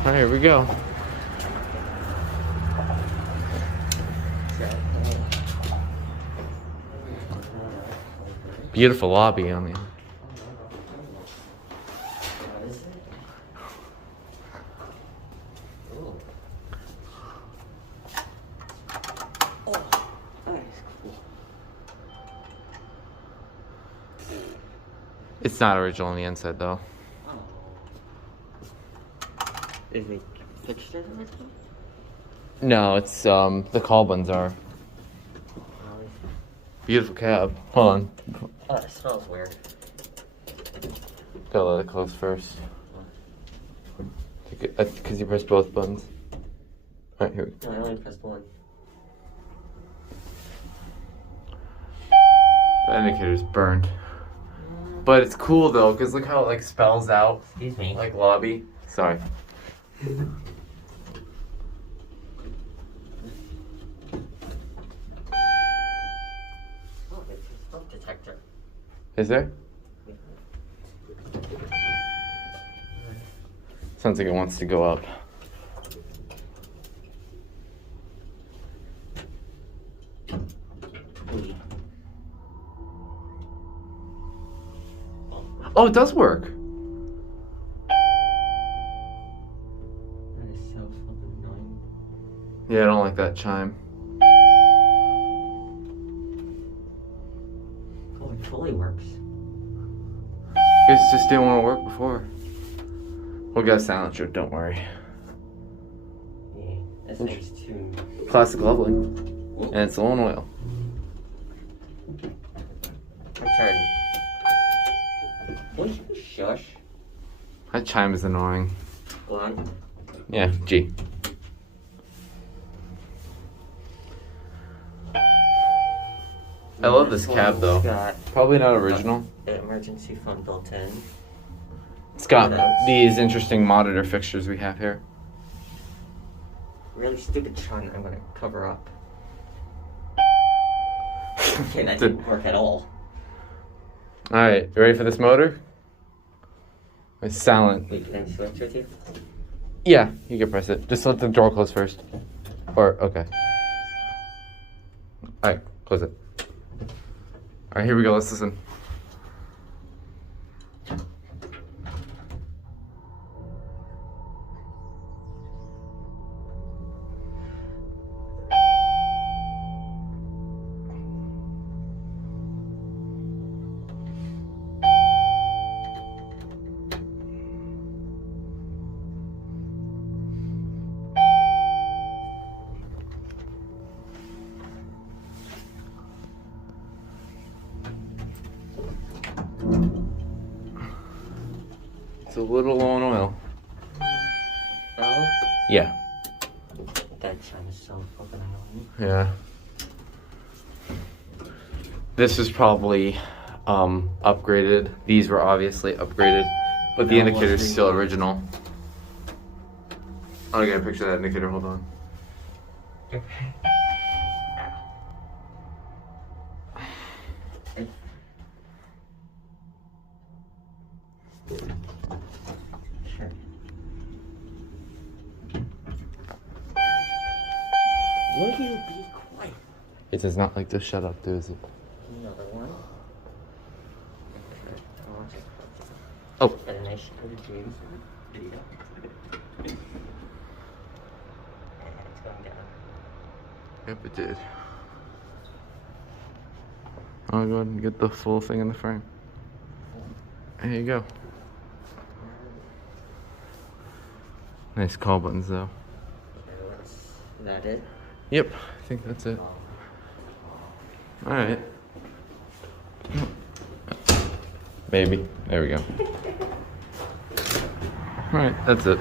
Alright, here we go. Beautiful lobby, I mean. It's not original on the inside though. Oh. Is it Fixture original? No, it's the Colbins are. Beautiful cab. Hold on. Oh, it smells weird. Gotta let it close first. Because you pressed both buttons. Alright, here we go. No, I only pressed one. The indicator's burned. But it's cool though, because look how it like spells out. Excuse me. Like lobby. Sorry. Oh, it's a smoke detector. Is there? Sounds like it wants to go up. Oh, it does work. That is so fucking annoying. Yeah, I don't like that chime. Oh, it fully works. It just didn't want to work before. We'll get a silencer, don't worry. Yeah, this thing's too... Plastic leveling. And it's low in oil. My turn. Will you shush? That chime is annoying. Go on. Yeah, G. I love this cab though. Got Probably not original. the emergency phone built in. It's got these interesting monitor fixtures we have here. Really stupid chime I'm gonna cover up. Okay, that didn't work at all. Alright, you ready for this motor? It's silent. Wait, can I switch with you? Yeah, you can press it. Just let the door close first. Or, okay. Alright, close it. Alright, here we go. Let's listen. It's a little low on oil. Oh? Yeah. That chime is so fucking annoying. Yeah. This is probably upgraded. These were obviously upgraded, but the indicator's still original. I'm gonna get a picture of that indicator. Hold on. Sure. Will you be quiet? It does not like to shut up, does it? Another one. Oh. Got a nice video. And it's going down. Yep, it did. I'll go ahead and get the full thing in the frame. There you go. Nice call buttons though. Is that it? Yep, I think that's it. Alright. Maybe. There we go. Alright, that's it.